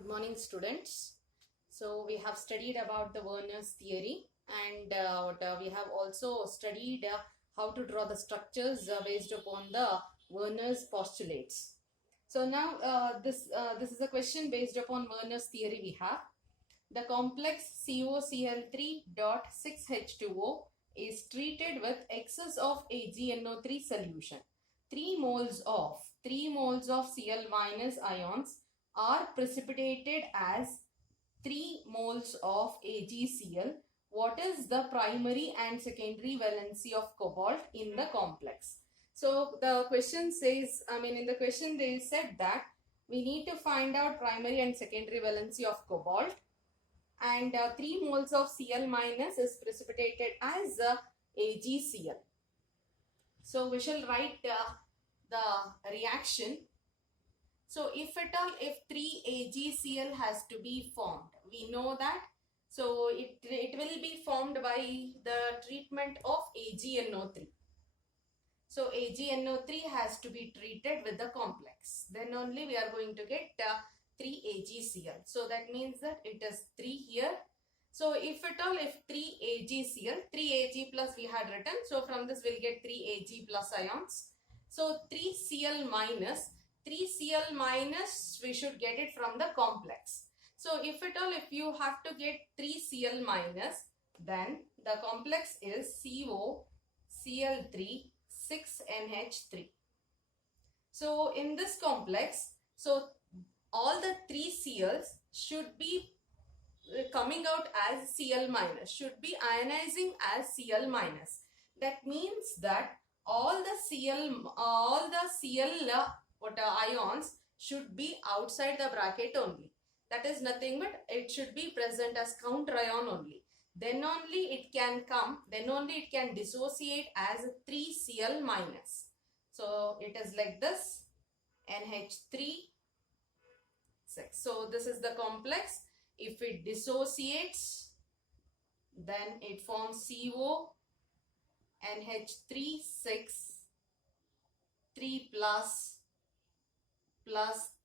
Good morning, students. So we have studied about the Werner's theory, and we have also studied how to draw the structures based upon the Werner's postulates. So now this is a question based upon Werner's theory. We have the complex COCl3 dot 6H2O is treated with excess of AgNO3 solution. 3 moles of Cl minus ions are precipitated as 3 moles of AgCl. What is the primary and secondary valency of cobalt in the complex? So the question says, in the question they said that we need to find out primary and secondary valency of cobalt, and 3 moles of Cl minus is precipitated as AgCl. So we shall write the reaction. So if 3 AgCl has to be formed, we know that. So it will be formed by the treatment of AgNO3. So AgNO3 has to be treated with the complex. Then only we are going to get 3 AgCl. So that means that it is 3 here. So if 3 AgCl, 3 Ag plus we had written. So from this we'll get 3 Ag plus ions. So 3 Cl minus we should get it from the complex. So if you have to get 3 Cl minus, then the complex is COCl3 6NH3. So in this complex, so all the 3 Cls should be coming out as Cl minus, should be ionizing as Cl minus. That means that all the Cl ions should be outside the bracket only. That is nothing but it should be present as counter ion only. Then only it can come, then only it can dissociate as 3 Cl minus. So it is like this, NH3 6. So this is the complex. If it dissociates, then it forms CO NH3 6 3 plus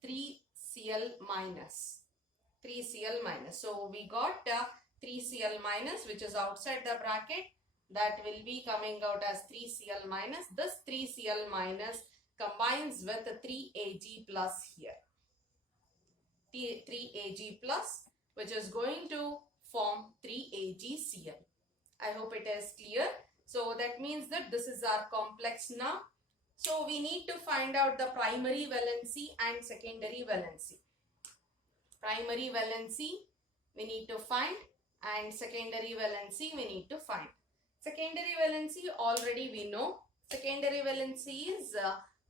3 Cl minus. 3 Cl minus. So we got 3 Cl minus, which is outside the bracket. That will be coming out as 3 Cl minus. This 3 Cl minus combines with 3 Ag plus here. 3 Ag plus, which is going to form 3 AgCl. I hope it is clear. So that means that this is our complex now. So we need to find out the primary valency and secondary valency. Primary valency we need to find, and secondary valency we need to find. Secondary valency already we know. Secondary valency is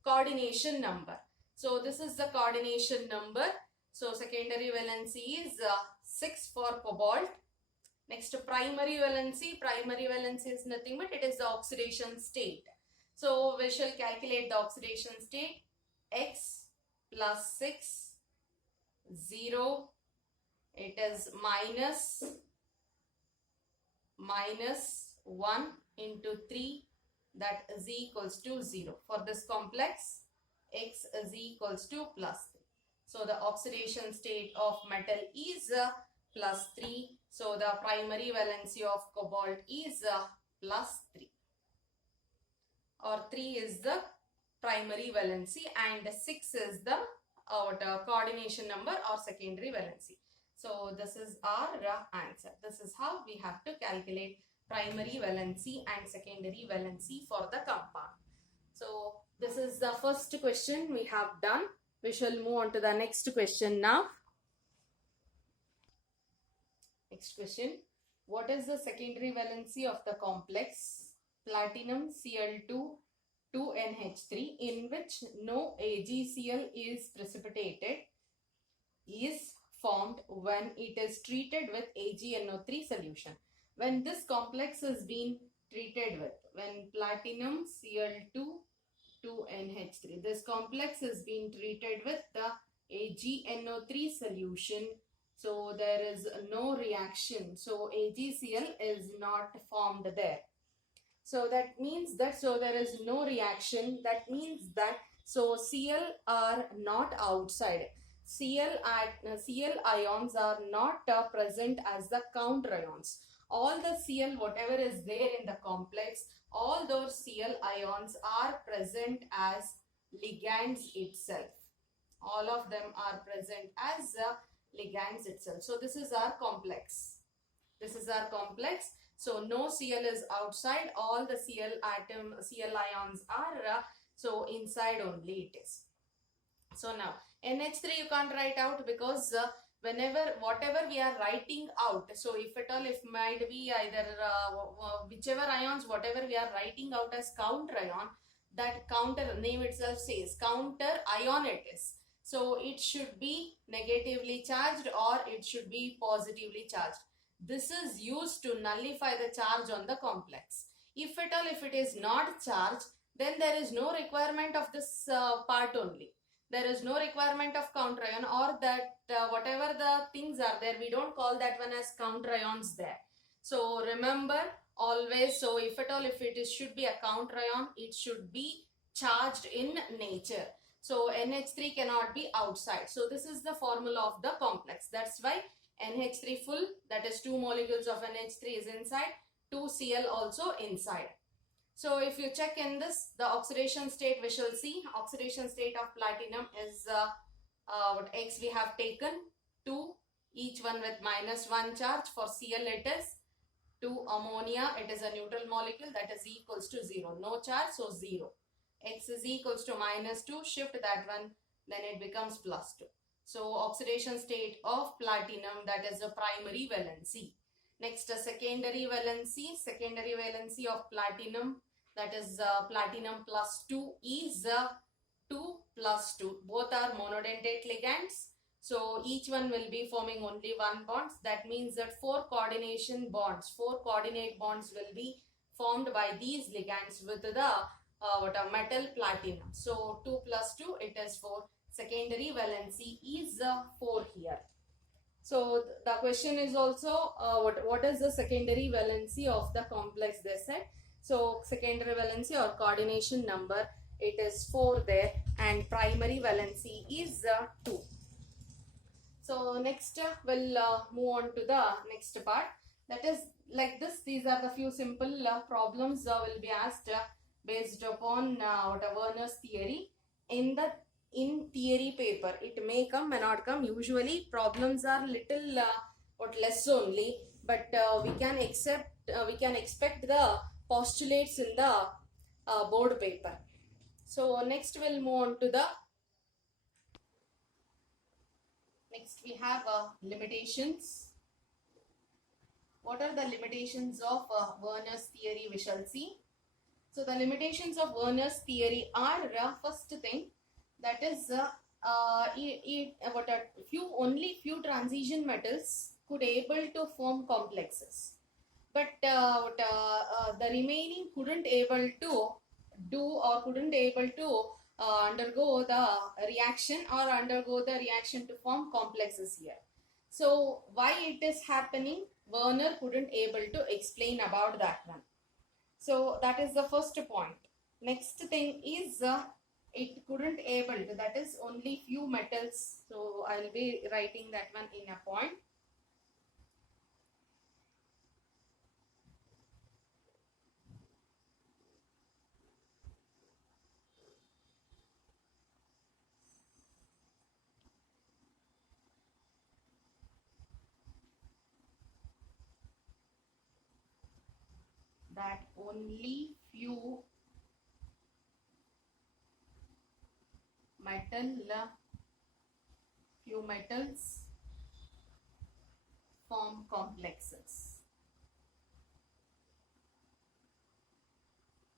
coordination number. So this is the coordination number. So secondary valency is 6 for cobalt. Next, primary valency. Primary valency is nothing but it is the oxidation state. So we shall calculate the oxidation state. X plus 6, 0. It is minus 1 into 3, that is equals to 0. For this complex, X is equals to plus 3. So the oxidation state of metal is plus 3. So the primary valency of cobalt is plus 3. Or 3 is the primary valency and 6 is the coordination number or secondary valency. So this is our answer. This is how we have to calculate primary valency and secondary valency for the compound. So this is the first question we have done. We shall move on to the next question now. Next question. What is the secondary valency of the complex platinum Cl2 2NH3 in which no AgCl is precipitated is formed when it is treated with AgNO3 solution? When this complex is being treated with, when platinum Cl2 2NH3, this complex is being treated with the AgNO3 solution, so there is no reaction. So AgCl is not formed there. So that means that, so there is no reaction. That means that, so Cl are not outside. Cl ions are not present as the counter ions. All the Cl, whatever is there in the complex, all those Cl ions are present as ligands itself. All of them are present as ligands itself. So this is our complex. This is our complex. So no Cl is outside. All the Cl ions are so inside only it is. So now NH3 you can't write out because whatever we are writing out, so if at all, if might be either whichever ions, whatever we are writing out as counter ion, that counter name itself says counter ion it is. So it should be negatively charged or it should be positively charged. This is used to nullify the charge on the complex. If at all, if it is not charged, then there is no requirement of this part only. There is no requirement of counter ion, or that whatever the things are there, we don't call that one as counter ions there. So remember always, so if at all, if it is should be a counter ion, it should be charged in nature. So NH3 cannot be outside. So this is the formula of the complex. That's why NH3 full, that is 2 molecules of NH3 is inside, 2 Cl also inside. So if you check in this, the oxidation state, we shall see oxidation state of platinum is what X we have taken 2, each one with -1 charge. For Cl it is 2 ammonia, it is a neutral molecule, that is equals to 0, no charge, so 0. X is equals to -2, shift that one, then it becomes +2. So oxidation state of platinum, that is a primary valency. Next, secondary valency of platinum, that is platinum +2 is 2 + 2. Both are monodentate ligands. So each one will be forming only one bond. That means that 4 coordinate bonds will be formed by these ligands with the metal platinum. So 2 + 2, it is 4. Secondary valency is 4 here. So the question is also what is the secondary valency of the complex, they said. So secondary valency or coordination number, it is 4 there, and primary valency is 2. So next we'll move on to the next part. That is like this. These are the few simple problems will be asked based upon Werner's theory. In theory paper, it may come, may not come. Usually problems are little less only, but we can expect the postulates in the board paper. So next we'll move on to the next we have limitations. What are the limitations of Werner's theory, we shall see. So the limitations of Werner's theory are first thing, that is only few transition metals could able to form complexes, but the remaining couldn't able to do or couldn't able to undergo the reaction to form complexes here. So why it is happening, Werner couldn't able to explain about that one. So that is the first point. Next thing is it couldn't able to, that is only few metals. So I will be writing that one in a point. That only few metals form complexes.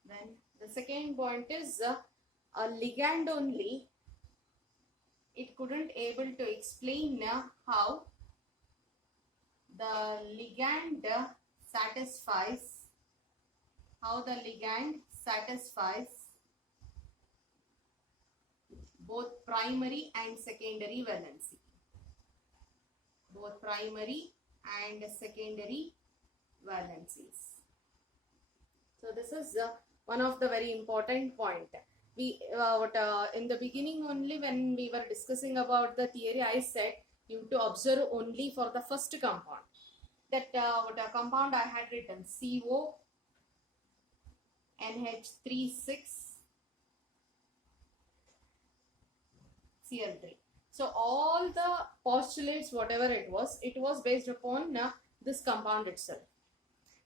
Then the second point is a ligand only, it couldn't able to explain how the ligand satisfies both primary and secondary valency. Both primary and secondary valencies. So this is one of the very important point. in the beginning only when we were discussing about the theory, I said you to observe only for the first compound. That what a compound I had written CO NH36 Cl3. So all the postulates, whatever it was based upon this compound itself.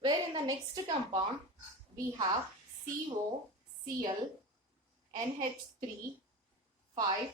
Where in the next compound we have CO, Cl, NH3, 5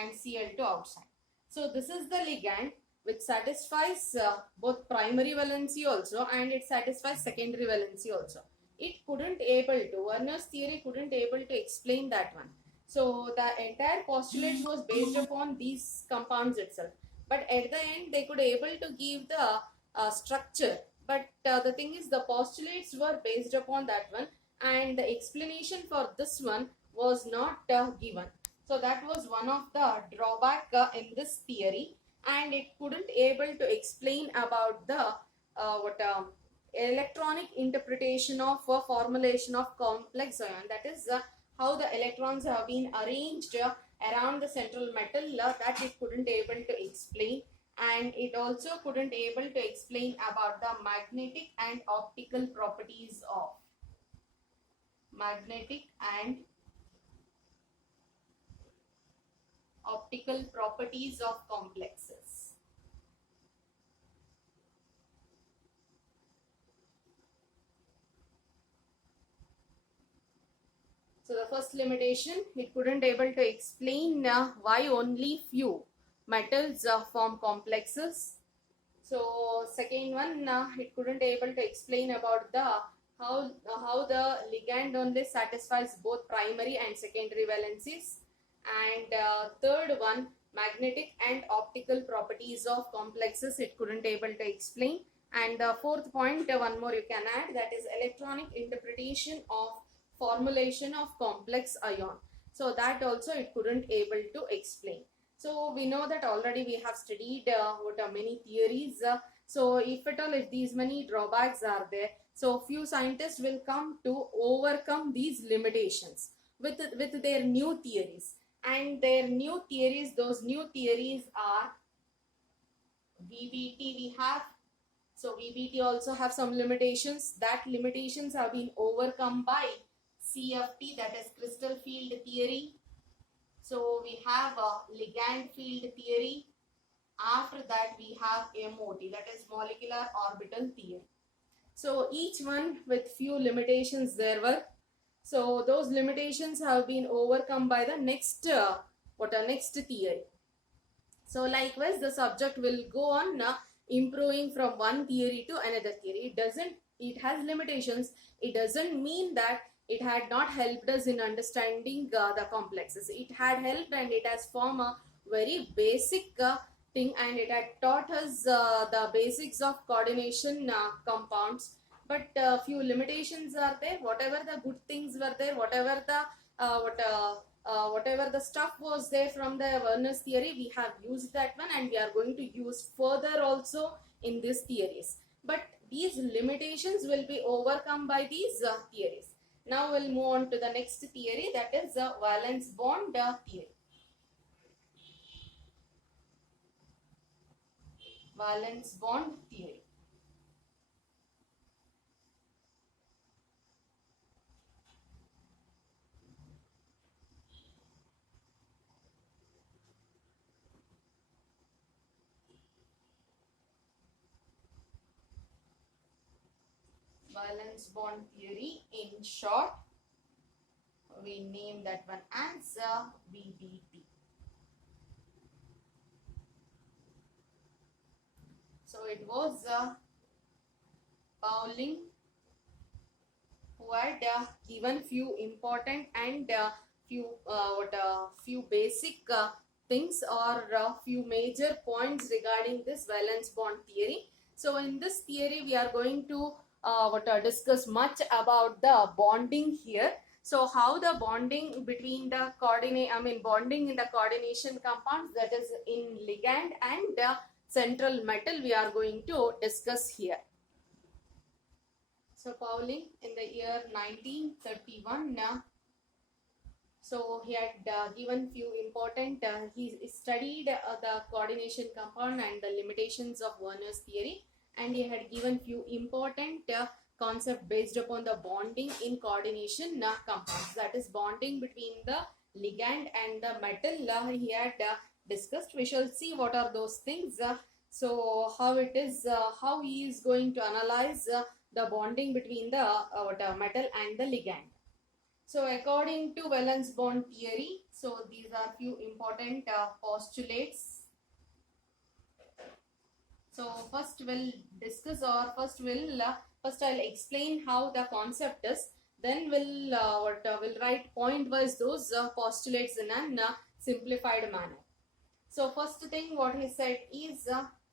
and Cl2 outside. So this is the ligand which satisfies both primary valency also and it satisfies secondary valency also. It couldn't able to, Werner's theory couldn't able to explain that one. So the entire postulates was based upon these compounds itself. But at the end they could able to give the structure. But the thing is the postulates were based upon that one and the explanation for this one was not given. So that was one of the drawback in this theory, and it couldn't able to explain about the electronic interpretation of formulation of complex ion. That is how the electrons have been arranged around the central metal. That it couldn't able to explain, and it also couldn't able to explain about the magnetic and optical properties of magnetic and optical properties of complexes. So the first limitation, it couldn't able to explain why only few metals form complexes. So second one, it couldn't able to explain about the how the ligand only satisfies both primary and secondary valencies. And third one, magnetic and optical properties of complexes, it couldn't able to explain. And the fourth point, one more you can add, that is electronic interpretation of formulation of complex ion. So that also it couldn't able to explain. So we know that already we have studied what are many theories. So if at all if these many drawbacks are there, so few scientists will come to overcome these limitations with their new theories. And their new theories, those new theories are VBT we have. So VBT also have some limitations. That limitations have been overcome by CFT, that is crystal field theory. So we have a ligand field theory. After that we have MOT, that is molecular orbital theory. So each one with few limitations there were. So those limitations have been overcome by the next next theory. So likewise the subject will go on improving from one theory to another theory. It has limitations. It doesn't mean that it had not helped us in understanding the complexes. It had helped and it has formed a very basic thing, and it had taught us the basics of coordination compounds. But few limitations are there. Whatever the good things were there, whatever the stuff was there from the Werner's theory, we have used that one and we are going to use further also in these theories. But these limitations will be overcome by these theories. Now we'll move on to the next theory, that is valence bond theory. Valence bond theory. Valence bond theory, in short, we name that one as VBT. So it was Pauling who had given few important and few basic things or few major points regarding this valence bond theory. So in this theory we are going to discuss much about the bonding here. So how the bonding between the bonding in the coordination compounds, that is in ligand and central metal, we are going to discuss here. So Pauling in the year 1931 So he had given few important, he studied the coordination compound and the limitations of Werner's theory, and he had given few important concept based upon the bonding in coordination compounds, that is bonding between the ligand and the metal. He had discussed. We shall see what are those things. So how it is, how he is going to analyze the bonding between the metal and the ligand. So according to valence bond theory, so these are few important postulates. So first we'll discuss, or first I'll explain how the concept is. Then we'll write point wise those postulates in a simplified manner. So first thing what he said is,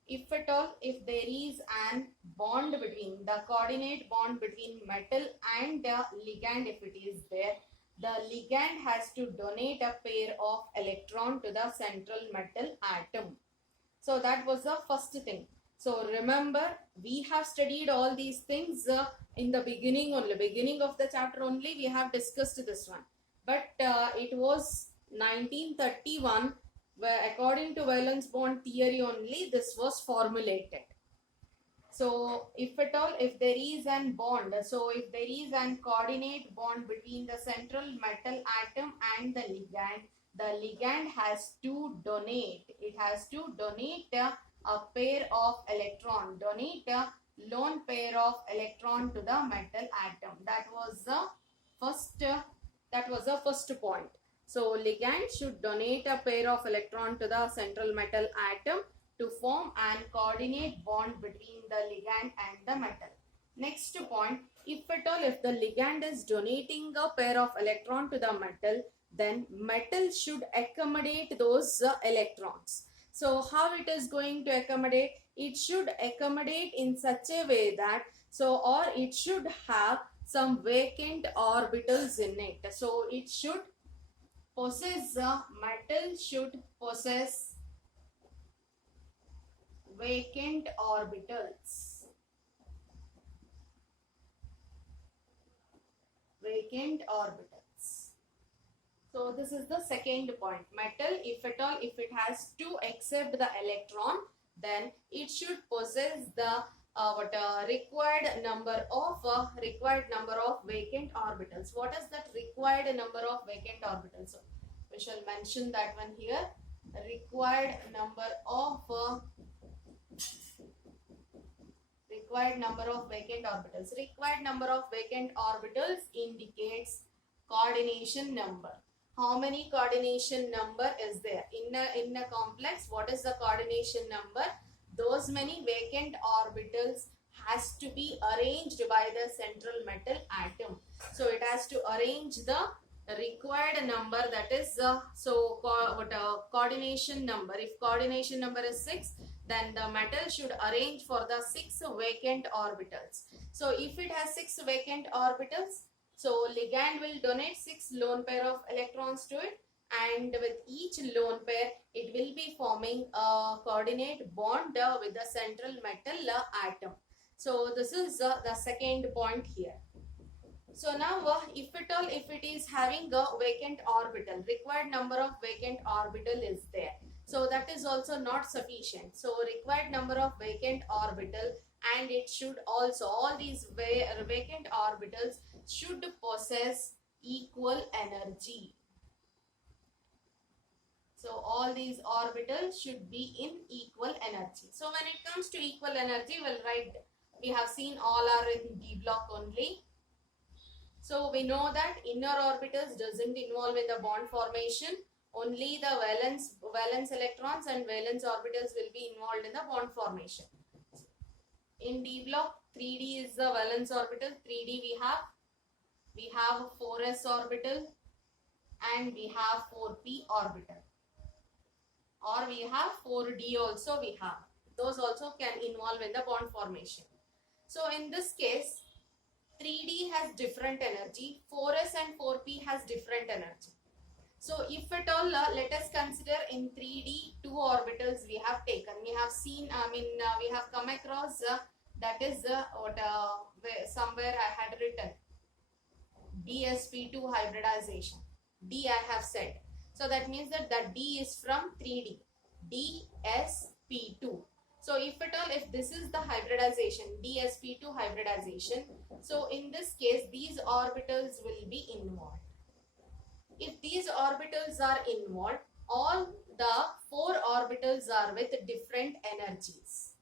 if at all, if there is an bond between the coordinate bond between metal and ligand, if it is there, the ligand has to donate a pair of electron to the central metal atom. So that was the first thing. So remember, we have studied all these things in the beginning only, beginning of the chapter only we have discussed this one. But it was 1931 where according to valence bond theory only this was formulated. So if at all, if there is an bond, so if there is an coordinate bond between the central metal atom and the ligand has to donate, it has to donate a pair of electron, donate a lone pair of electron to the metal atom. That was the first point. So ligand should donate a pair of electron to the central metal atom to form an coordinate bond between the ligand and the metal. Next point, if at all, if the ligand is donating a pair of electron to the metal, then metal should accommodate those electrons. So how it is going to accommodate? It should accommodate in such a way that, so, or it should have some vacant orbitals in it. So it should possess, metal should possess vacant orbitals. Vacant orbitals. So this is the second point. Metal, if at all, if it has to accept the electron, then it should possess the required number of vacant orbitals. What is that required number of vacant orbitals? So we shall mention that one here. Required number of vacant orbitals. Required number of vacant orbitals indicates coordination number. How many coordination number is there in a complex? What is the coordination number? Those many vacant orbitals has to be arranged by the central metal atom. So it has to arrange the required number, that is coordination number. If coordination number is 6, then the metal should arrange for the 6 vacant orbitals. So if it has 6 vacant orbitals, so ligand will donate 6 lone pair of electrons to it, and with each lone pair it will be forming a coordinate bond with the central metal atom. So this is the second point here. So now if at all, if it is having a vacant orbital, required number of vacant orbital is there. So that is also not sufficient. So required number of vacant orbital, and it should also, all these vacant orbitals should possess equal energy. So all these orbitals should be in equal energy. So when it comes to equal energy, we'll write, we have seen all are in D block only. So we know that inner orbitals doesn't involve in the bond formation. Only the valence electrons and valence orbitals will be involved in the bond formation. In D block, 3D is the valence orbital. 3D we have 4s orbital and we have 4p orbital. Or we have 4d also we have. Those also can involve in the bond formation. So in this case, 3D has different energy, 4s and 4p has different energy. So if at all, let us consider in 3D 2 orbitals we have taken. We have seen, we have come across that is somewhere I had written DsP2 hybridization. D I have said. So that means that the D is from 3D. DsP2. So if at all, if this is the hybridization, DsP2 hybridization, so in this case, these orbitals will be involved. If these orbitals are involved, all the 4 orbitals are with different energies.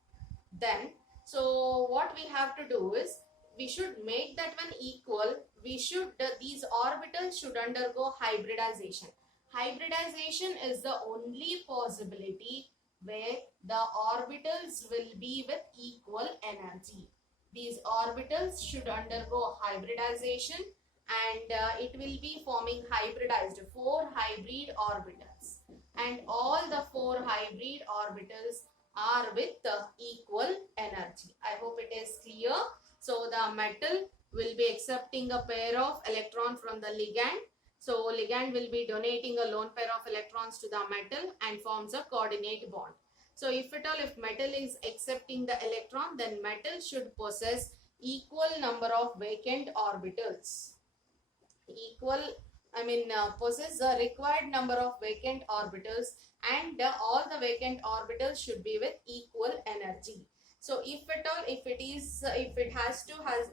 Then, so what we have to do is, we should make that one equal. We should, these orbitals should undergo hybridization. Hybridization is the only possibility where the orbitals will be with equal energy. These orbitals should undergo hybridization, and it will be forming hybridized 4 hybrid orbitals, and all the 4 hybrid orbitals are with equal energy. I hope it is clear. So the metal will be accepting a pair of electron from the ligand. So ligand will be donating a lone pair of electrons to the metal and forms a coordinate bond. So if at all, if metal is accepting the electron, then metal should possess equal number of vacant orbitals. Possess a required number of vacant orbitals, and all the vacant orbitals should be with equal energy. So if at all, if it has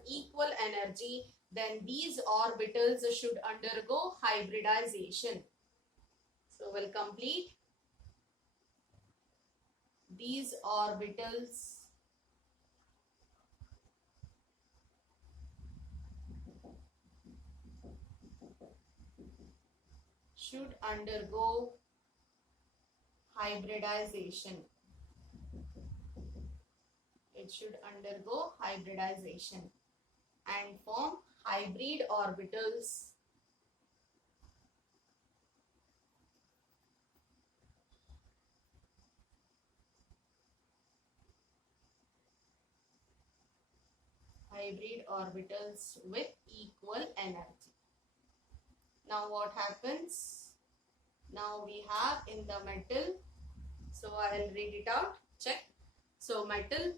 equal energy, then these orbitals should undergo hybridization. So we'll complete. These orbitals should undergo hybridization. It should undergo hybridization and form hybrid orbitals. Hybrid orbitals with equal energy. Now what happens? Now we have in the metal, so I will read it out, check. So metal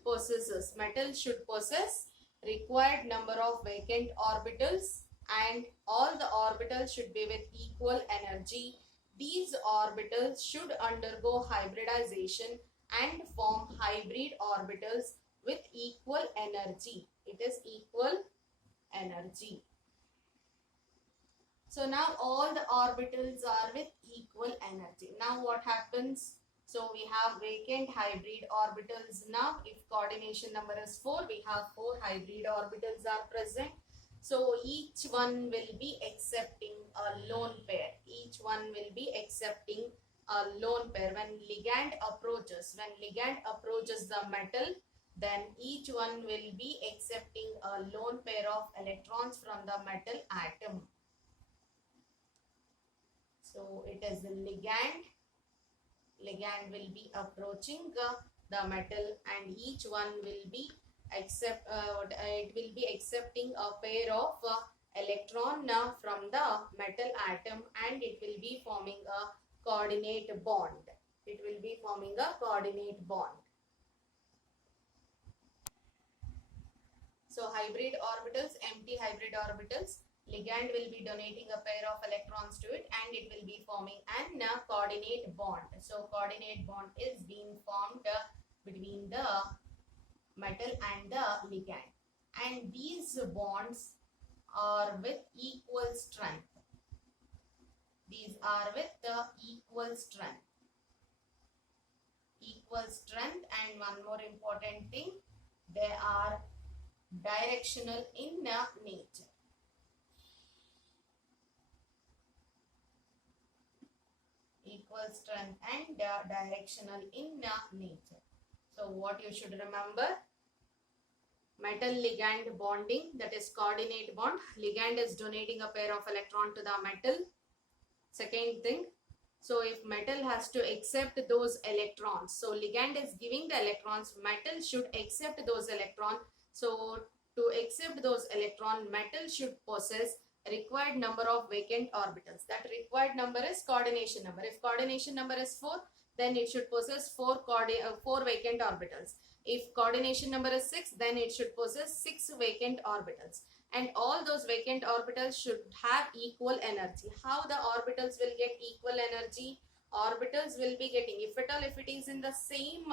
should possess required number of vacant orbitals, and all the orbitals should be with equal energy. These orbitals should undergo hybridization and form hybrid orbitals with equal energy. It is equal energy. So now all the orbitals are with equal energy. Now what happens? So we have vacant hybrid orbitals. Now if coordination number is 4, we have 4 hybrid orbitals are present. So each one will be accepting a lone pair. Each one will be accepting a lone pair. When ligand approaches the metal, then each one will be accepting a lone pair of electrons from the metal atom. So it is the ligand. Ligand will be approaching the metal, and each one will be accepting a pair of electron from the metal atom, and it will be forming a coordinate bond. It will be forming a coordinate bond. So hybrid orbitals, empty hybrid orbitals, ligand will be donating a pair of electrons to it, and it will be forming an coordinate bond. So coordinate bond is being formed between the metal and the ligand, and these bonds are with equal strength. These are with the equal strength. Equal strength, and one more important thing, they are directional in nature. Equal strength and directional in nature. So what you should remember, metal ligand bonding, that is coordinate bond. Ligand is donating a pair of electron to the metal. Second thing, so if metal has to accept those electrons, so ligand is giving the electrons, metal should accept those electrons. So to accept those electrons, metal should possess required number of vacant orbitals. That required number is coordination number. If coordination number is 4, then it should possess 4 vacant orbitals. If coordination number is 6, then it should possess 6 vacant orbitals. and all those vacant orbitals should have equal energy. How the orbitals will get equal energy? Orbitals will be getting, if at all if it is in the same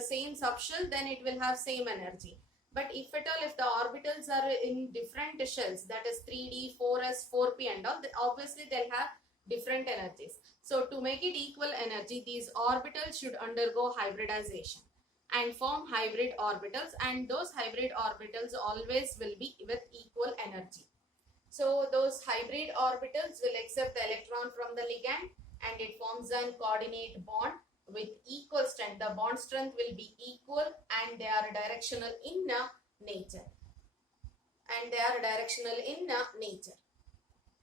same subshell, then it will have same energy. But if at all if the orbitals are in different shells, that is 3d, 4s, 4p and all, obviously they'll have different energies. So to make it equal energy, these orbitals should undergo hybridization and form hybrid orbitals, and those hybrid orbitals always will be with equal energy. So those hybrid orbitals will accept the electron from the ligand and it forms a coordinate bond with equal strength. The bond strength will be equal and they are directional in nature.